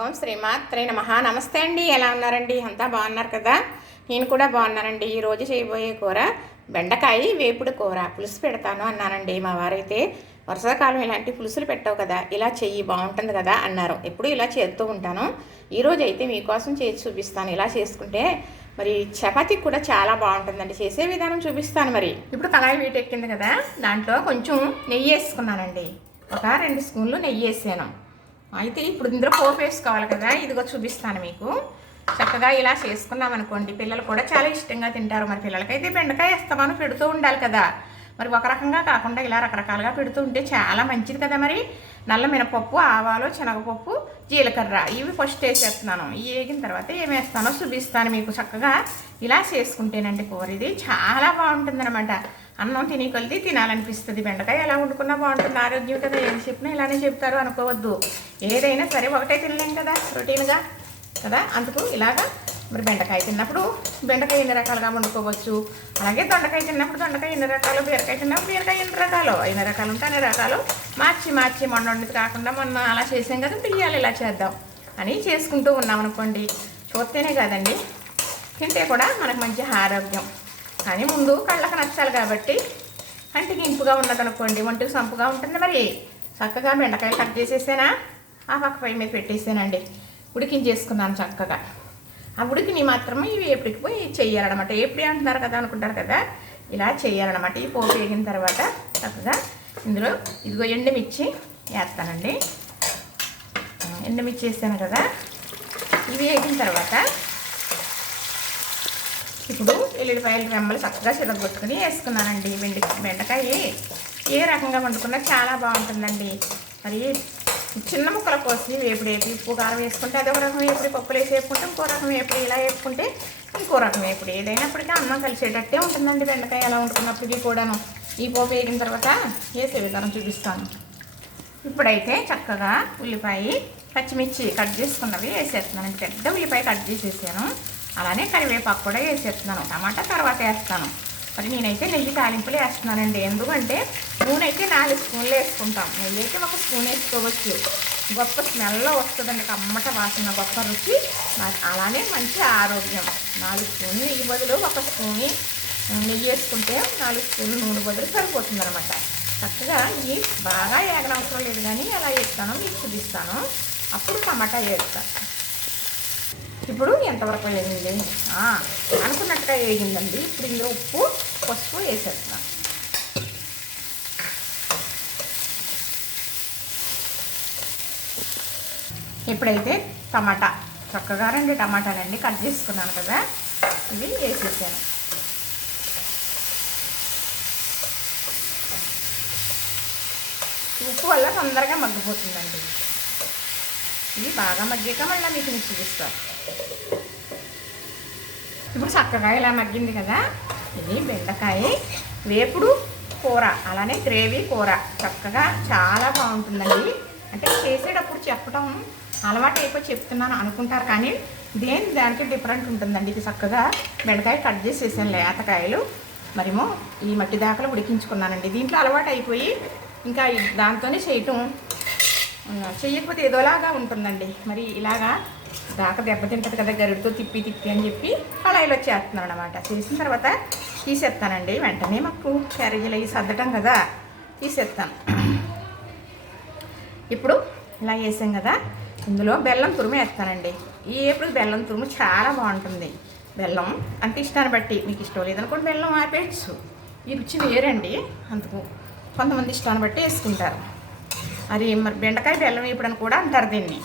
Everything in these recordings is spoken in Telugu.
ఓం శ్రీమాత్రే నమః. నమస్తే అండి. ఎలా ఉన్నారండి? అంతా బాగున్నారు కదా? నేను కూడా బాగున్నానండి. ఈరోజు చేయబోయే కూర బెండకాయ వేపుడు కూర. పులుసు పెడతాను అన్నానండి. మా వారైతే వర్షాకాలం ఇలాంటి పులుసులు పెట్టావు కదా, ఇలా చెయ్యి బాగుంటుంది కదా అన్నారు. ఎప్పుడు ఇలా చేస్తూ ఉంటాను. ఈరోజు అయితే మీకోసం చేసి చూపిస్తాను. ఇలా చేసుకుంటే మరి చపాతీకి కూడా చాలా బాగుంటుందండి. చేసే విధానం చూపిస్తాను. మరి ఇప్పుడు కళాయి వీటెక్కింది కదా, దాంట్లో కొంచెం నెయ్యి వేసుకున్నానండి. ఒక 2 స్పూన్లు నెయ్యి వేసాను. అయితే ఇప్పుడు ఇందులో పోపు వేసుకోవాలి కదా, ఇదిగో చూపిస్తాను మీకు. చక్కగా ఇలా చేసుకున్నాం అనుకోండి, పిల్లలు కూడా చాలా ఇష్టంగా తింటారు. మరి పిల్లలకైతే బెండకాయ వేస్తామని పెడుతూ ఉండాలి కదా, మరి ఒక రకంగా కాకుండా ఇలా రకరకాలుగా పెడుతూ ఉంటే చాలా మంచిది కదా. మరి నల్ల మినపప్పు, ఆవాలు, శనగపప్పు, జీలకర్ర ఇవి ఫస్ట్ వేసేస్తున్నాను. ఇవి వేగిన తర్వాత ఏం వేస్తానో చూపిస్తాను మీకు. చక్కగా ఇలా చేసుకుంటేనండి కూర ఇది చాలా బాగుంటుందన్నమాట. అన్నం తిని కొలిది తినాలనిపిస్తుంది. బెండకాయ ఎలా వండుకున్నా బాగుంటుంది, ఆరోగ్యం కదా, ఏం చెప్పినా ఇలానే చెప్తారు అనుకోవద్దు. ఏదైనా సరే ఒకటే తినలేం కదా రొటీన్గా కదా, అందుకు ఇలాగా. మరి బెండకాయ తిన్నప్పుడు బెండకాయ ఎన్ని రకాలుగా వండుకోవచ్చు, అలాగే దొండకాయ తిన్నప్పుడు దొండకాయ ఎన్ని రకాలు, బీరకాయ తిన్నప్పుడు బీరకాయ ఎన్ని రకాలు ఉంటే అన్ని రకాలు మార్చి మొన్న వండిది కాకుండా మొన్న అలా చేసాం కదా, బియ్యాలు ఇలా చేద్దాం అని చేసుకుంటూ ఉన్నాం అనుకోండి. చూస్తేనే కాదండి, తింటే కూడా మనకు మంచి ఆరోగ్యం. కానీ ముందు కళ్ళకు నచ్చాలి కాబట్టి కంటికి ఇంపుగా ఉన్నదనుకోండి, ఒంటికి సంపుగా ఉంటుంది. మరి చక్కగా బెండకాయలు కట్ చేసేసానా, ఆ పక్క పొయ్యి మీద పెట్టేసానండి. ఉడికించేసుకున్నాను చక్కగా. ఆ ఉడికిని మాత్రమే ఇవి ఎప్పటికి పోయి చెయ్యాలన్నమాట. ఎప్పుడు అంటున్నారు కదా అనుకుంటారు కదా, ఇలా చేయాలన్నమాట. ఈ పోపు వేగిన తర్వాత చక్కగా ఇందులో ఇదిగో ఎండుమిర్చి వేస్తానండి. ఎండుమిర్చి వేసాను కదా, ఇవి వేగిన తర్వాత ఇప్పుడు ఎల్లుల్లిపాయలు రెమ్మలు చక్కగా చిరగొట్టుకుని వేసుకున్నానండి. బెండకాయ ఏ రకంగా వండుకున్నా చాలా బాగుంటుందండి. మరి చిన్న ముక్కల కోసి వేపుడేపి ఉప్పు కారం వేసుకుంటే అదొక రకం వేపుడు, పప్పులు వేసి వేపుకుంటే ఇంకో రకం వేపుడు, ఇలా వేసుకుంటే ఇంకో రకం వేపుడు. ఏదైనప్పటికీ అన్నం కలిసేటట్టే ఉంటుందండి బెండకాయ ఎలా వండుకున్నప్పటికీ కూడాను. ఈ పోపు వేగిన తర్వాత వేసే విధానం చూపిస్తాను. ఇప్పుడైతే చక్కగా ఉల్లిపాయ, పచ్చిమిర్చి కట్ చేసుకున్నవి వేసేస్తున్నానండి. పెద్ద ఉల్లిపాయ కట్ చేసేసాను. అలానే కరివేపాకు కూడా వేసేస్తున్నాను. టమాటా తర్వాత వేస్తాను. మరి నేనైతే నెయ్యి తాలింపులు వేస్తున్నానండి. ఎందుకంటే నూనె అయితే 4 స్పూన్లు వేసుకుంటాం, నెయ్యి అయితే 1 స్పూన్ వేసుకోవచ్చు. గొప్ప స్మెల్ వస్తుందండి, కమ్మట వాసన, గొప్ప రుచి, అలానే మంచి ఆరోగ్యం. 4 స్పూన్లు నెయ్యి బదులు 1 స్పూన్ నెయ్యి వేసుకుంటే 4 స్పూన్లు నూనె బదులు సరిపోతుంది అనమాట. చక్కగా ఇవి బాగా ఏగనవసరం లేదు, కానీ ఎలా వేస్తానో మీకు చూపిస్తాను. అప్పుడు టమాటా వేస్తాను. ఇప్పుడు ఎంతవరకు వేగింది, అనుకున్నట్టుగా వేగిందండి. ఇప్పుడు ఇందులో ఉప్పు, పసుపు వేసేస్తాం. ఇప్పుడైతే టమాటా, చక్కగా 2 టమాటాలండి కట్ చేసుకున్నాను కదా, ఇవి వేసేసాను. ఉప్పు వల్ల తొందరగా మగ్గిపోతుందండి. ఇవి బాగా మగ్గాక మళ్ళీ మీకు చూపిస్తాను. ఇప్పుడు చక్కగా ఇలా మగ్గింది కదా, ఇది బెండకాయ వేపుడు కూర, అలానే గ్రేవీ కూర. చక్కగా చాలా బాగుంటుందండి. అంటే చేసేటప్పుడు చెప్పడం అలవాటు అయిపోయి చెప్తున్నాను అనుకుంటారు, కానీ దానికి డిఫరెంట్ ఉంటుందండి. ఇది చక్కగా బెండకాయ కట్ చేసేసాను, లేతకాయలు మరేమో ఈ మట్టి దాకలు ఉడికించుకున్నానండి. దీంట్లో అలవాటు అయిపోయి ఇంకా దాంతోనే చేయటం, చెయ్యకపోతే ఏదోలాగా ఉంటుందండి. మరి ఇలాగా దాకా దెబ్బతింటుంది కదా, గరిడితో తిప్పి అని చెప్పి కళాయిలో చేస్తున్నాను అనమాట. చేసిన తర్వాత తీసేస్తానండి. వెంటనే మాకు క్యారేజీలు అవి సర్దటం కదా, తీసేస్తాను. ఇప్పుడు ఇలా వేసాం కదా, ఇందులో బెల్లం తురుము వేస్తానండి. ఎప్పుడు బెల్లం తురుము చాలా బాగుంటుంది. బెల్లం అంటే ఇష్టాన్ని బట్టి, మీకు ఇష్టం లేదనుకోండి బెల్లం ఆపేయచ్చు. ఈ రుచి వేరండి, అందుకు కొంతమంది ఇష్టాన్ని బట్టి వేసుకుంటారు. అది మరి బెండకాయ బెల్లం వేపుడని కూడా అంటారు దీన్ని.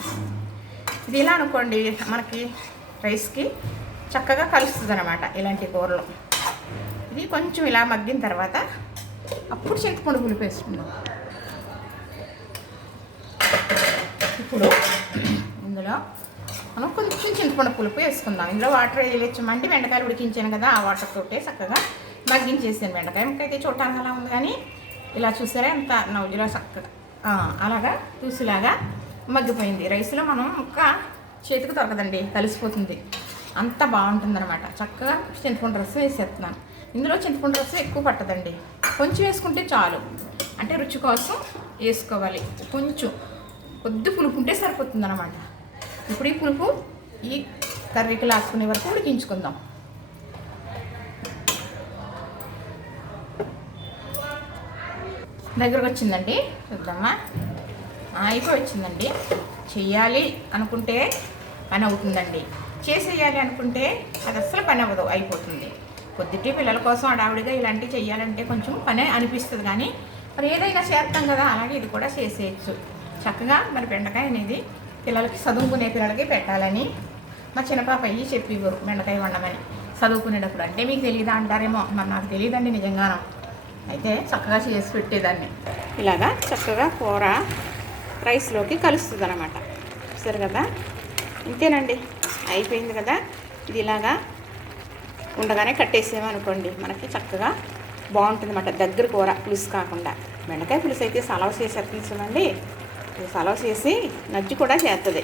ఇది ఇలా అనుకోండి, మనకి రైస్కి చక్కగా కలుస్తుంది అనమాట ఇలాంటి కూరలు. ఇది కొంచెం ఇలా మగ్గిన తర్వాత అప్పుడు చింతపండు పులుపు వేసుకుందాం. ఇప్పుడు ఇందులో మనం కొంచెం చింతపండు పులుపు వేసుకుందాం. ఇందులో వాటర్ వేయచ్చామంటే బెండకాయలు ఉడికించాను కదా, ఆ వాటర్ తోటే చక్కగా మగ్గించేసాను. బెండకాయ ముక్కైతే చూడటానికి అలా ఉంది, కానీ ఇలా చూసారా ఎంత నవ్వులా చక్కగా అలాగా చూసిలాగా మగ్గిపోయింది. రైస్లో మనం ముక్క చేతికి దొరకదండి, కలిసిపోతుంది, అంత బాగుంటుందన్నమాట. చక్కగా చింతపండు రసం వేసేస్తున్నాను. ఇందులో చింతపండు రసం ఎక్కువ పట్టదండి, కొంచెం వేసుకుంటే చాలు. అంటే రుచి కోసం వేసుకోవాలి, కొంచెం కొద్ది పులుపు ఉంటే సరిపోతుంది అన్నమాట. ఇప్పుడు ఈ పులుపు ఈ కర్రీకి లాసుకునే వరకు ఉడికించుకుందాం. దగ్గరకు వచ్చిందండి, చూద్దామా. అయిపోయి వచ్చిందండి. చెయ్యాలి అనుకుంటే పని అవుతుందండి, చేసేయాలి అనుకుంటే అది అస్సలు పని అవ్వదు, అయిపోతుంది. పొద్దుటి పిల్లల కోసం అడావిడిగా ఇలాంటివి చెయ్యాలంటే కొంచెం పని అనిపిస్తుంది, కానీ మరి ఏదైనా చేస్తాం కదా, అలాగే ఇది కూడా చేసేయచ్చు చక్కగా. మరి బెండకాయ అనేది పిల్లలకి, చదువుకునే పిల్లలకి పెట్టాలని మా చిన్నపాప అయ్యి చెప్పివ్వరు బెండకాయ వండమని చదువుకునేటప్పుడు. అంటే మీకు తెలియదా అంటారేమో, మరి నాకు తెలియదండి నిజంగానో. అయితే చక్కగా చేసి పెట్టేదాన్ని. ఇలాగా చక్కగా కూర రైస్లోకి కలుస్తుంది అన్నమాట. సరే కదా, ఇంతేనండి, అయిపోయింది కదా. ఇది ఇలాగా ఉండగానే కట్టేసామనుకోండి, మనకి చక్కగా బాగుంటుంది అన్నమాట. దగ్గర కూర, పులుసు కాకుండా. బెండకాయ పులుసు అయితే సలవ చేసేస్తుంది చూడండి, సలవ చేసి నజ్జి కూడా చేస్తుంది.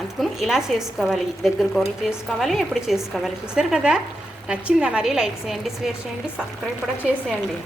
అందుకని ఇలా చేసుకోవాలి, దగ్గర కూరలు చేసుకోవాలి, ఎప్పుడు చేసుకోవాలి. చూసారు కదా, నచ్చిందా మరి? లైక్ చేయండి, షేర్ చేయండి, సబ్స్క్రైబ్ కూడా చేసేయండి.